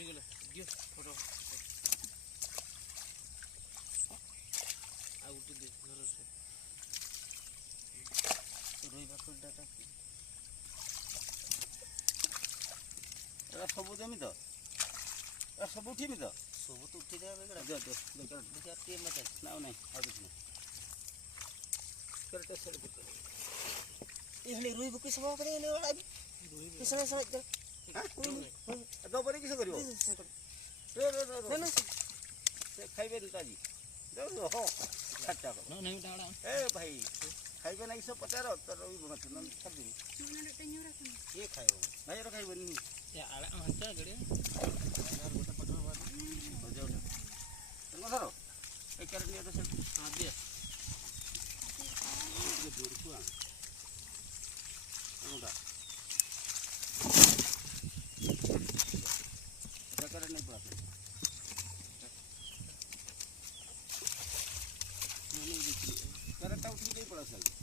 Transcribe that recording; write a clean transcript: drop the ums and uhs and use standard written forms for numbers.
ସରିଗଲା ଦିଅ ଫଟୋ ଆଉ ଗୋଟେ ଦିଅ ଘର ସେ ରହିବା ଡାଟା ଏରା ସବୁ ଦେମି ତ ଏରା ସବୁ ଉଠିମି ତ ସବୁ ତ ଉଠି ଦେବା ବେଗଡ଼ା ଦିଅ ଦେଖିବା କିଏ ମତେ ନା ନାଇଁ ଆଉ କିଛି ନାହିଁ करते सर ये हले रुई बुकी सब करे ने वाला भी ये समय समय दो बरी किस करियो रे ना से खाइबे ताजी दो हो खट्टा को नहीं डाड़ा ए भाई खाइबे नहीं सब पचारो तो रवि मत न सब दिन ये खाइबो भाई रो खाइबो नहीं ये आला हंता गड़े यार गोटा पटवा बात हो जाओ तुम सरो ए कर लिया तो सर हां दिया ये दूर को आ होगा क्या करने नहीं पड़ा नहीं देखिए करंट आउट नहीं पड़ा सर